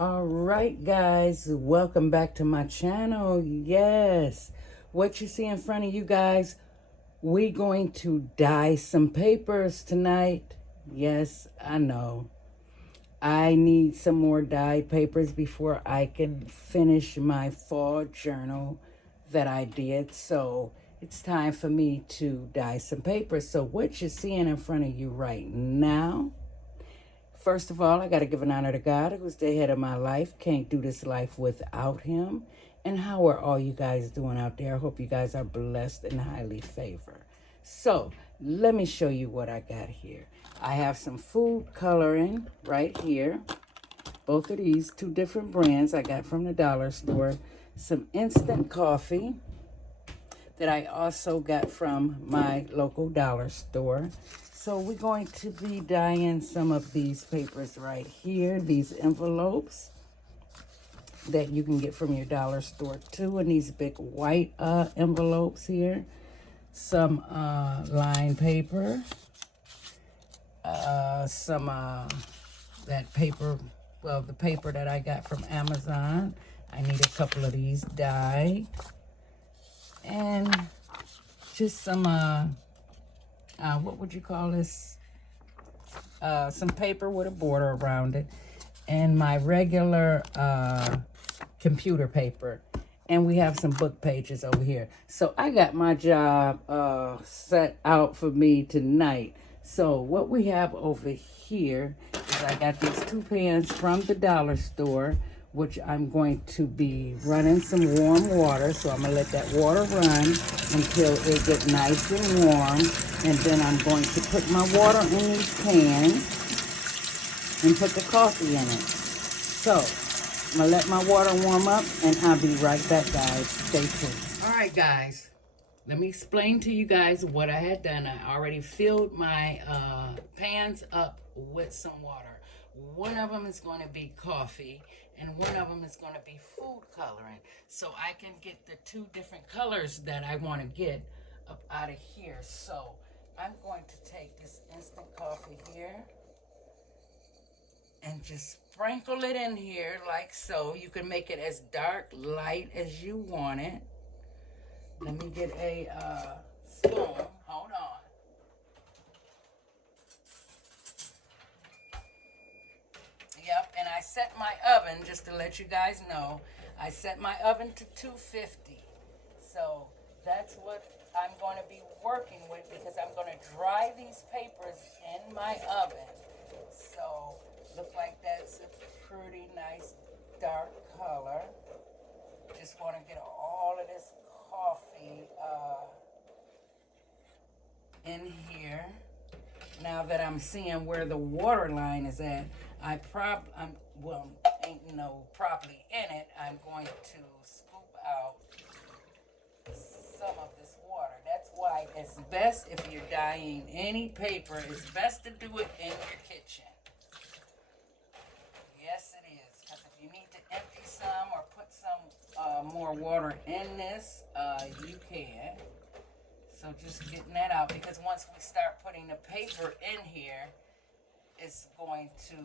All right, guys, welcome back to my channel. Yes, what you see in front of you guys, we going to dye some papers tonight. Yes, I know. I need some more dye papers before I can finish my fall journal that I did. So it's time for me to dye some papers. So what you're seeing in front of you right now, first of all, I got to give an honor to God, who's the head of my life. Can't do this life without him. And how are all you guys doing out there? I hope you guys are blessed and highly favored. So, let me show you what I got here. I have some food coloring right here. Both of these, two different brands I got from the dollar store. Some instant coffee that I also got from my local dollar store. So we're going to be dyeing some of these papers right here, these envelopes that you can get from your dollar store too, and these big white envelopes here. Some line paper, some that paper, well, the paper that I got from Amazon. I need a couple of these dyed. And just some what would you call this? Some paper with a border around it, and my regular computer paper. And we have some book pages over here. So I got my job set out for me tonight. So what we have over here is I got these two pans from the dollar store, which I'm going to be running some warm water. So I'm going to let that water run until it gets nice and warm. And then I'm going to put my water in these pans and put the coffee in it. So I'm going to let my water warm up and I'll be right back, guys. Stay tuned. All right, guys. Let me explain to you guys what I had done. I already filled my pans up with some water. One of them is going to be coffee, and one of them is going to be food coloring. So I can get the two different colors that I want to get up out of here. So I'm going to take this instant coffee here and just sprinkle it in here like so. You can make it as dark, light as you want it. Let me get a spoon. Hold on. Yep, and I set my oven, just to let you guys know, I set my oven to 250. So that's what I'm going to be working with, because I'm going to dry these papers in my oven. So look like that's a pretty nice dark color. Just want to get all of this coffee in here. Now that I'm seeing where the water line is at, ain't no properly in it. I'm going to scoop out some of this water. That's why it's best, if you're dyeing any paper, it's best to do it in your kitchen. Yes, it is. Because if you need to empty some or put some more water in this, you can. So just getting that out, because once we start putting the paper in here, it's going to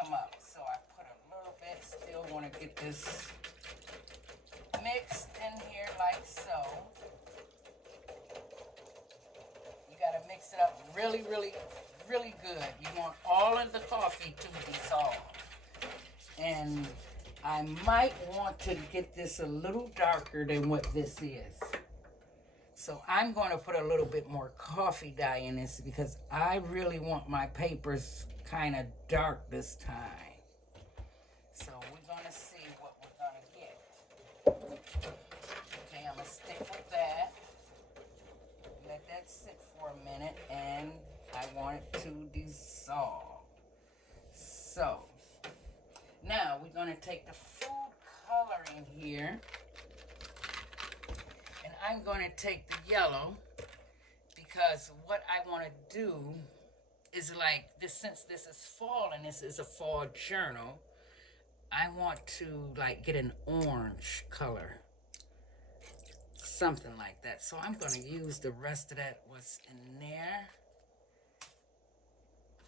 come up. So I put a little bit, still want to get this mixed in here like so. You got to mix it up really, really, really good. You want all of the coffee to dissolve. And I might want to get this a little darker than what this is. So I'm going to put a little bit more coffee dye in this, because I really want my papers kind of dark this time. So we're going to see what we're going to get. Okay, I'm going to stick with that. Let that sit for a minute, and I want it to dissolve. So now we're going to take the food coloring here. And I'm going to take the yellow, because what I want to do is, like this, since this is fall and this is a fall journal, I want to like get an orange color, something like that. So I'm going to use the rest of that what's in there.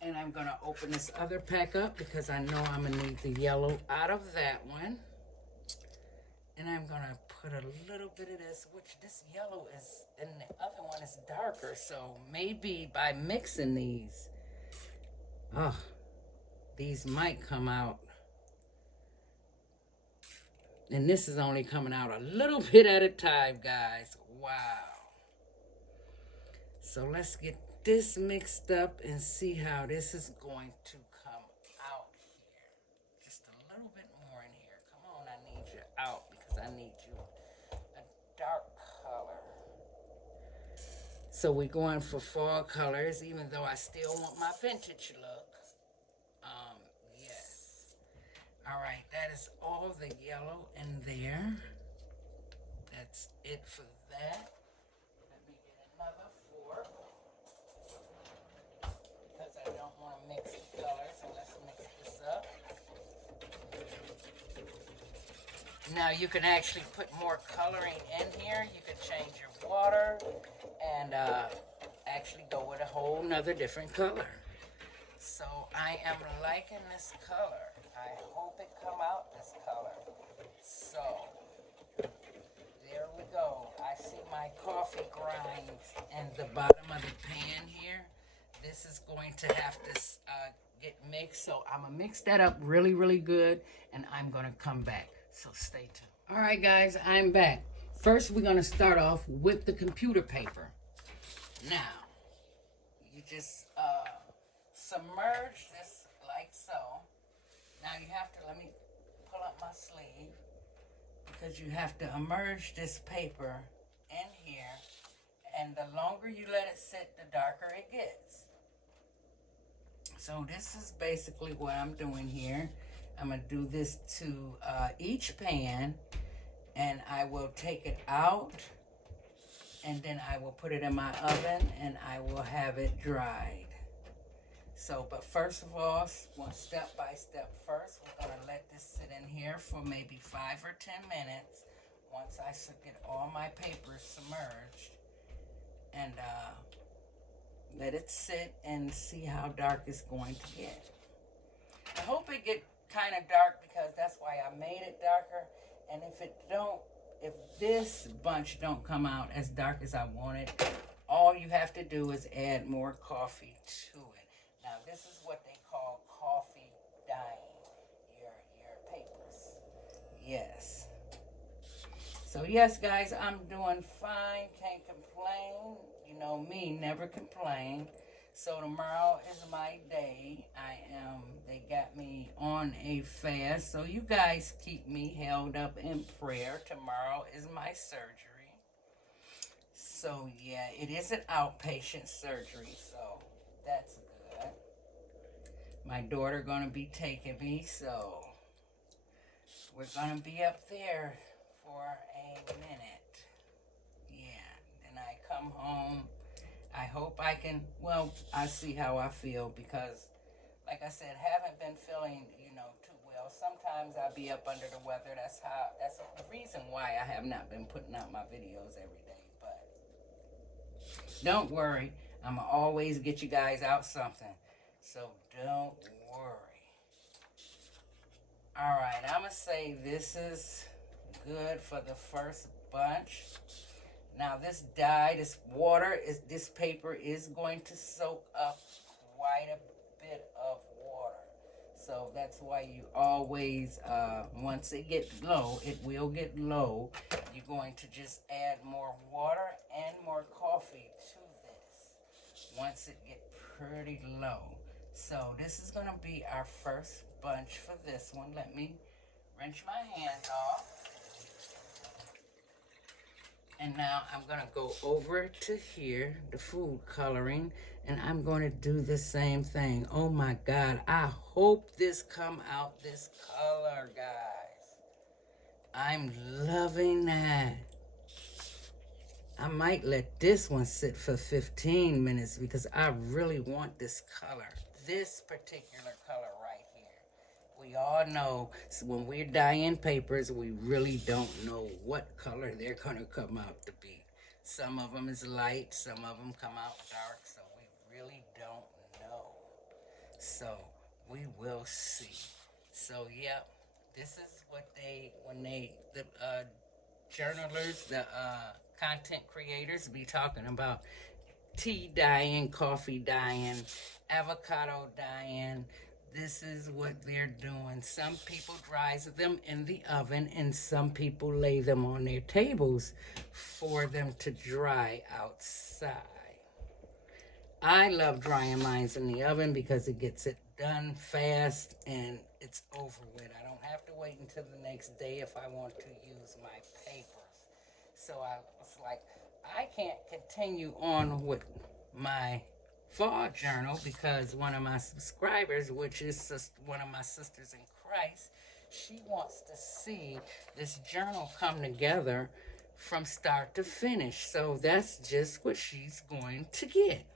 And I'm going to open this other pack up because I know I'm going to need the yellow out of that one. And I'm going to put a little bit of this, which this yellow is, and the other one is darker. So maybe by mixing these, oh, these might come out. And this is only coming out a little bit at a time, guys. Wow. So let's get this mixed up and see how this is going to come out here. Just a little bit more in here. Come on, I need you out because I need you a dark color. So we're going for fall colors, even though I still want my vintage look. Yes. All right, that is all the yellow in there. That's it for that. Let me get another fork because I don't want to mix the colors. So let's mix this up. Now you can actually put more coloring in here. You can change your water and actually go with a whole nother different color. So I am liking this color. I hope it come out this color. So there we go. I see my coffee grinds in the bottom of the pan here. This is going to have to get mixed. So I'm going to mix that up really, really good. And I'm going to come back. So stay tuned. All right, guys, I'm back. First, we're going to start off with the computer paper. Now, you just submerge this like so. Now you have to, let me pull up my sleeve, because you have to immerse this paper in here, and the longer you let it sit, the darker it gets. So this is basically what I'm doing here. I'm going to do this to each pan, and I will take it out, and then I will put it in my oven, and I will have it dried. So, but first of all, one step by step first, we're going to let this sit in here for maybe 5 or 10 minutes. Once I get all my papers submerged, and let it sit and see how dark it's going to get. I hope it get kind of dark because that's why I made it darker. And if this bunch don't come out as dark as I want it, all you have to do is add more coffee to it. Now, this is what they call coffee dyeing your papers. Yes. So, yes, guys, I'm doing fine. Can't complain. You know me, never complain. So, tomorrow is my day. They got me on a fast. So, you guys keep me held up in prayer. Tomorrow is my surgery. So, yeah, it is an outpatient surgery. So, that's good. My daughter going to be taking me, so we're going to be up there for a minute. Yeah, then I come home. I hope I can, well, I see how I feel because, like I said, haven't been feeling, too well. Sometimes I'll be up under the weather. That's the reason why I have not been putting out my videos every day. But don't worry, I'm going to always get you guys out something. So don't worry. All right, I'm going to say this is good for the first bunch. Now this dye, this paper is going to soak up quite a bit of water. So that's why you always, once it gets low, it will get low. You're going to just add more water and more coffee to this once it gets pretty low. So this is going to be our first bunch for this one. Let me rinse my hands off. And now I'm going to go over to here, the food coloring, and I'm going to do the same thing. Oh my God, I hope this come out this color, guys. I'm loving that. I might let this one sit for 15 minutes because I really want this color. This particular color right here. We all know when we're dyeing papers, we really don't know what color they're going to come out to be. Some of them is light, some of them come out dark, so we really don't know. So we will see. So yep, this is what the journalers, the content creators be talking about tea dyeing, coffee dyeing, avocado dyeing. This is what they're doing. Some people dries them in the oven, and some people lay them on their tables for them to dry outside. I love drying mine in the oven because it gets it done fast and it's over with. I don't have to wait until the next day if I want to use my papers. So I was like, I can't continue on with my fall journal because one of my subscribers, which is one of my sisters in Christ, she wants to see this journal come together from start to finish. So that's just what she's going to get.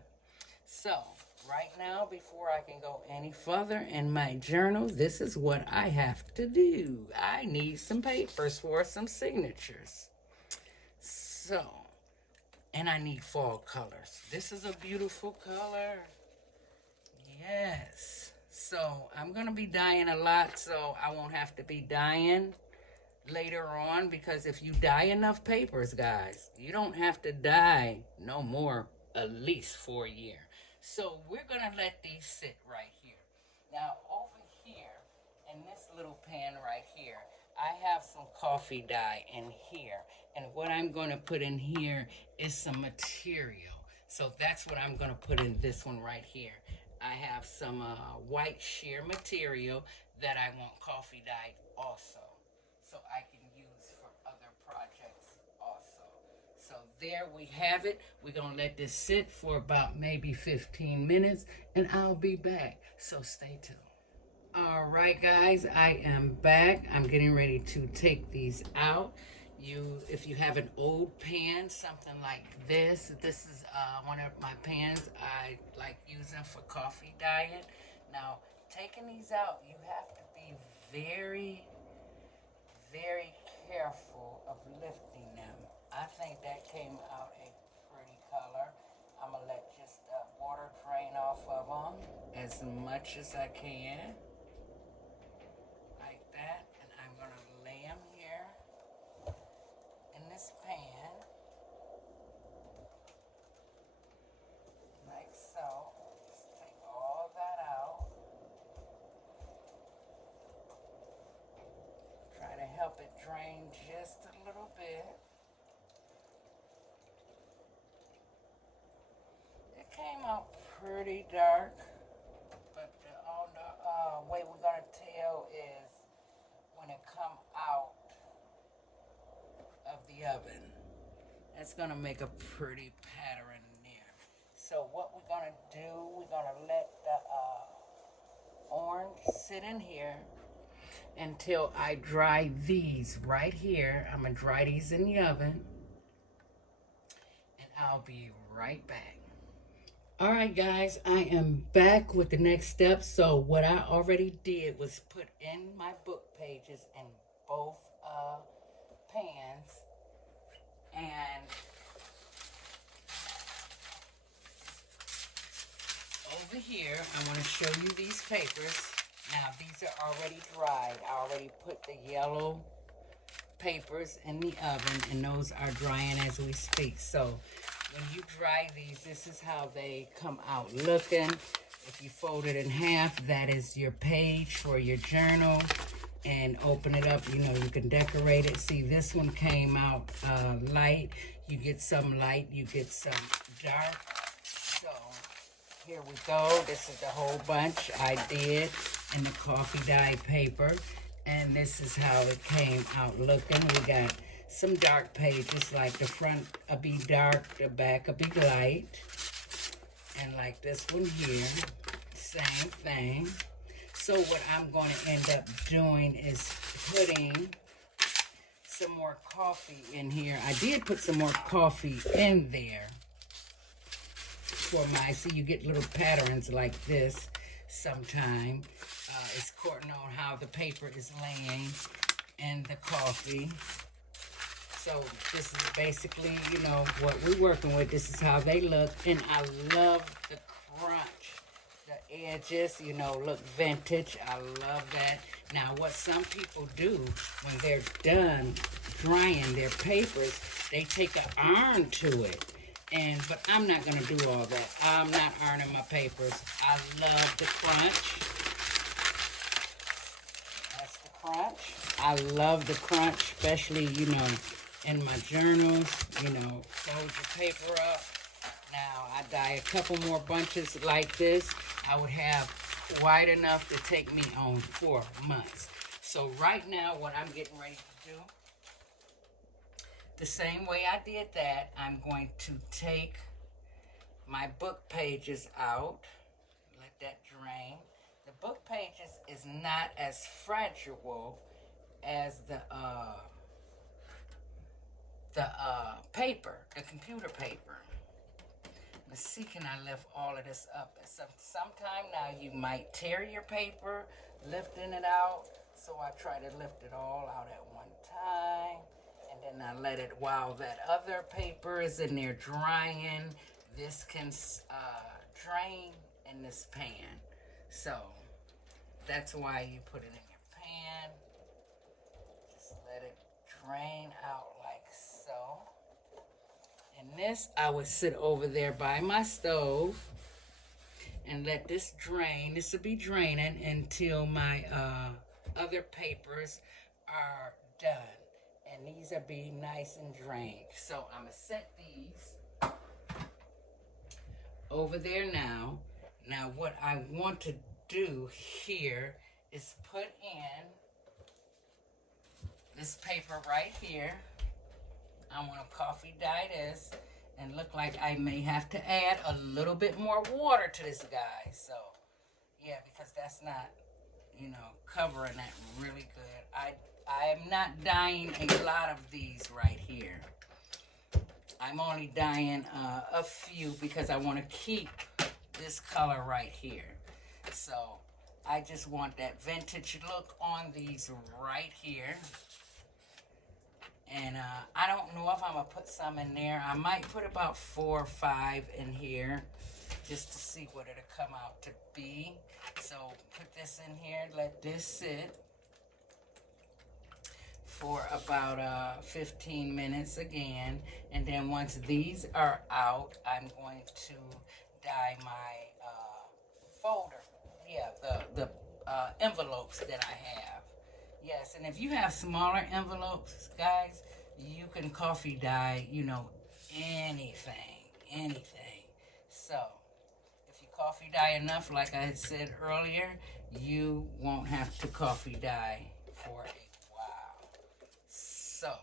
So, right now, before I can go any further in my journal, this is what I have to do. I need some papers for some signatures. So, and I need fall colors. This is a beautiful color. Yes. So, I'm going to be dyeing a lot, so I won't have to be dyeing later on, because if you dye enough papers, guys, you don't have to dye no more, at least for a year. So we're going to let these sit right here. Now, over here, in this little pan right here, I have some coffee dye in here. And what I'm going to put in here is some material. So that's what I'm going to put in this one right here. I have some white sheer material that I want coffee dyed also. So I can use for other projects also. So there we have it. We're going to let this sit for about maybe 15 minutes and I'll be back. So stay tuned. All right, guys, I am back. I'm getting ready to take these out. If you have an old pan, something like this is one of my pans I like using for coffee dyeing. Now, taking these out, you have to be very, very careful of lifting them. I think that came out a pretty color. I'm going to let just water drain off of them as much as I can. Like that. And I'm going to lay them here in this pan. Like so. Just take all that out. Try to help it drain just a little bit. It came out pretty dark, but the only way we're going to tell is when it come out of the oven. That's going to make a pretty pattern there. So what we're going to do, we're going to let the orange sit in here until I dry these right here. I'm going to dry these in the oven. And I'll be right back. All right, guys, I am back with the next step. So what I already did was put in my book pages in both pans. And over here, I want to show you these papers. Now, these are already dried. I already put the yellow papers in the oven, and those are drying as we speak. So when you dry these, this is how they come out looking. If you fold it in half, that is your page for your journal. And open it up, you know, you can decorate it. See, this one came out light. You get some light, you get some dark. So here we go. This is the whole bunch I did in the coffee dye paper. And this is how it came out looking. We got some dark pages, like the front will be dark, the back will be light. And like this one here, same thing. So what I'm going to end up doing is putting some more coffee in here. I did put some more coffee in there for my, so you get little patterns like this sometime. It's according on how the paper is laying in the coffee. So this is basically, you know, what we're working with. This is how they look. And I love the crunch the edges, you know, look vintage. I love that. Now, what some people do when they're done drying their papers, they take an iron to it. But I'm not gonna do all that. I'm not ironing my papers. I love the crunch. That's the crunch. I love the crunch, especially, you know, in my journals, you know, fold your paper up. Now, I dye a couple more bunches like this. I would have wide enough to take me on 4 months. So right now, what I'm getting ready to do, the same way I did that, I'm going to take my book pages out, let that drain. The book pages is not as fragile as the paper, the computer paper. Let's see, can I lift all of this up? Sometime now you might tear your paper lifting it out, so I try to lift it all out at one time, and then I let it, while that other paper is in there drying, this can drain in this pan. So that's why you put it in your pan. Just let it drain out like so. And this, I would sit over there by my stove and let this drain. This will be draining until my other papers are done. And these are being nice and drained. So I'm going to set these over there now. Now what I want to do here is put in this paper right here. I want to coffee dye this and look like I may have to add a little bit more water to this guy. So, yeah, because that's not, you know, covering that really good. I am not dyeing a lot of these right here. I'm only dyeing a few because I want to keep this color right here. So, I just want that vintage look on these right here. And I don't know if I'm going to put some in there. I might put about 4 or 5 in here just to see what it'll come out to be. So put this in here, let this sit for about 15 minutes again. And then once these are out, I'm going to dye my folder. Yeah, the envelopes that I have. Yes, and if you have smaller envelopes, guys, you can coffee dye, you know, anything. So, if you coffee dye enough, like I had said earlier, you won't have to coffee dye for a while. So,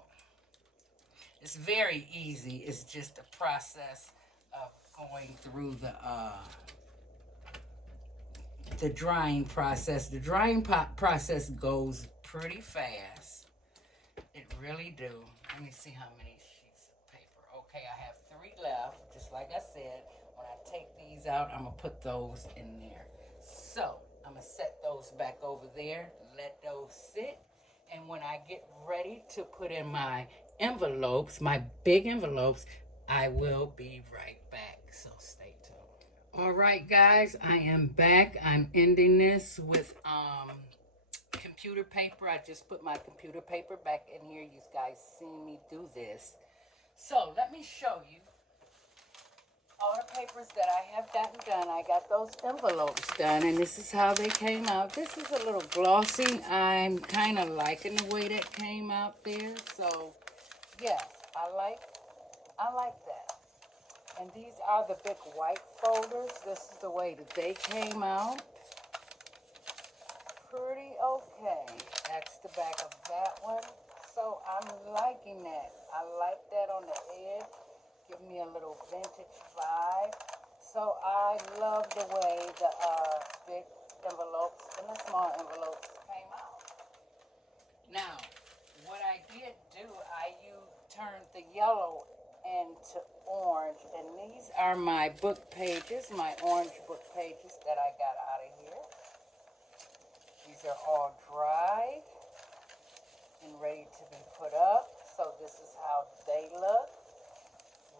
it's very easy. It's just a process of going through the drying process. The drying process goes pretty fast. It really do. Let me see how many sheets of paper. Okay, I have 3 left. Just like I said, when I take these out, I'm going to put those in there. So, I'm going to set those back over there. Let those sit. And when I get ready to put in my envelopes, my big envelopes, I will be right back. So, stay tuned. All right, guys, I am back. I'm ending this with computer paper. I just put my computer paper back in here. You guys seen me do this. So let me show you all the papers that I have gotten done. I got those envelopes done, and this is how they came out. This is a little glossy. I'm kind of liking the way that came out there. So yes, I like that. And these are the big white folders. This is the way that they came out. Pretty okay. That's the back of that one. So I'm liking that. I like that on the edge. Give me a little vintage vibe. So I love the way the big envelopes and the small envelopes came out. Now, what I did do, turned the yellow into orange, and these are my book pages, my orange book pages that I got out of here. These are all dried and ready to be put up. So this is how they look.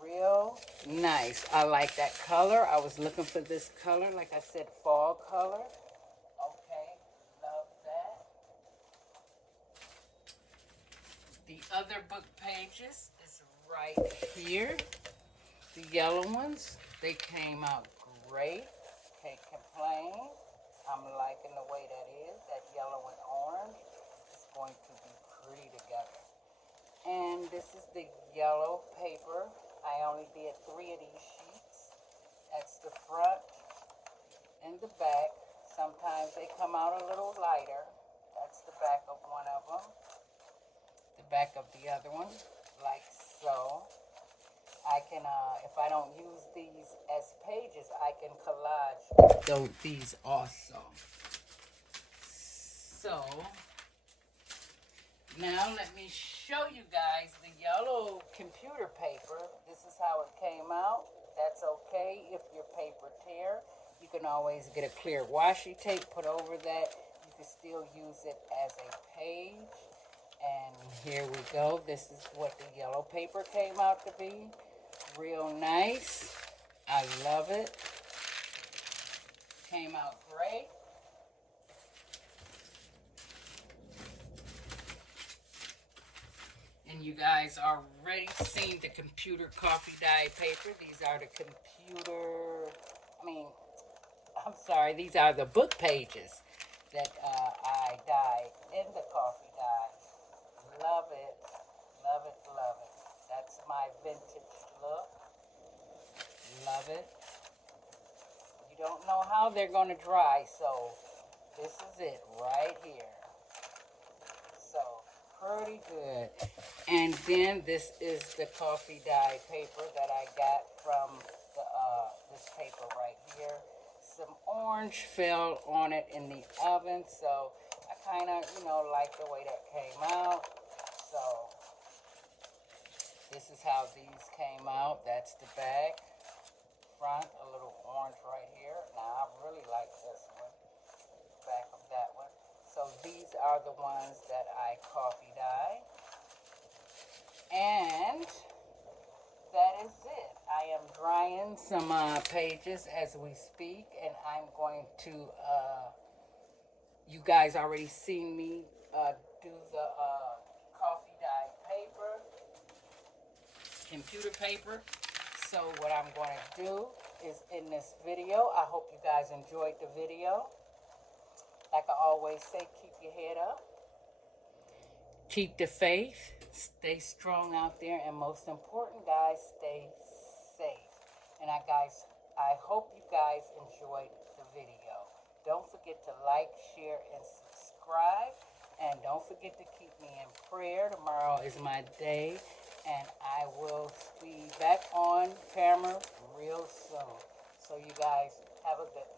real nice. I like that color. I was looking for this color, like I said, fall color. Okay, love that. The other book pages is right here. The yellow ones, they came out great. Can't complain. I'm liking the way that is. That yellow and orange is going to be pretty together. And this is the yellow paper. I only did 3 of these sheets. That's the front and the back. Sometimes they come out a little lighter. That's the back of one of them. The back of the other one, like so. I can, if I don't use these as pages, I can collage these also. So, now let me show you guys the yellow computer paper. This is how it came out. That's okay if your paper tear. You can always get a clear washi tape, put over that. You can still use it as a page. And here we go. This is what the yellow paper came out to be. Real nice. I love it. Came out great. And you guys already seen the computer coffee dye paper. These are the these are the book pages that I dyed in the coffee dye. Love it. Love it, love it. That's my vintage look. Love it. You don't know how they're going to dry, so this is it right here. So, pretty good. And then this is the coffee dye paper that I got from this paper right here. Some orange fell on it in the oven, so I kind of, like the way that came out. So, this is how these came out. That's the back. Front, a little orange right here. Now, I really like this one. Back of that one. So, these are the ones that I coffee dye. And that is it. I am drying some pages as we speak, and I'm going to, you guys already seen me do the coffee dye paper, computer paper. So what I'm going to do is in this video, I hope you guys enjoyed the video. Like I always say, keep your head up. Keep the faith. Stay strong out there. And most important, guys, stay safe. And I hope you guys enjoyed the video. Don't forget to like, share, and subscribe. And don't forget to keep me in prayer. Tomorrow is my day. And I will be back on camera real soon. So you guys have a good